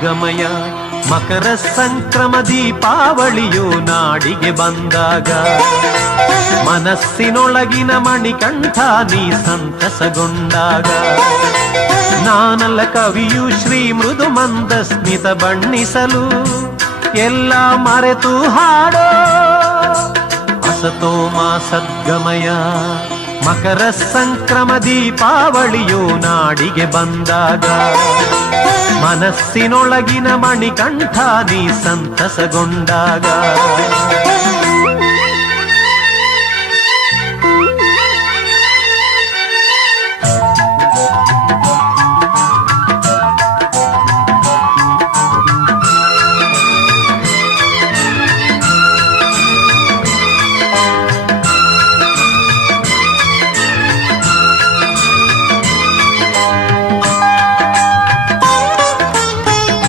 ಸದ್ಗಮಯ ಮಕರ ಸಂಕ್ರಮ ದೀಪಾವಳಿಯು ನಾಡಿಗೆ ಬಂದಾಗ ಮನಸ್ಸಿನೊಳಗಿನ ಮಣಿಕಂಠ ನೀ ಸಂತಸಗೊಂಡಾಗ ನಾನಲ್ಲ ಕವಿಯು ಶ್ರೀ ಮೃದು ಮಂದ ಸ್ಮಿತ ಬಣ್ಣಿಸಲು ಎಲ್ಲ ಮರೆತು ಹಾಡೋ ಅಸತೋಮ ಸದ್ಗಮಯ ಮಕರ ಸಂಕ್ರಮ ದೀಪಾವಳಿಯು ನಾಡಿಗೆ ಬಂದಾಗ ಮನಸ್ಸಿನೊಳಗಿನ ಮಣಿಕಂಠ ನೀ ಸಂತಸಗೊಂಡಾಗ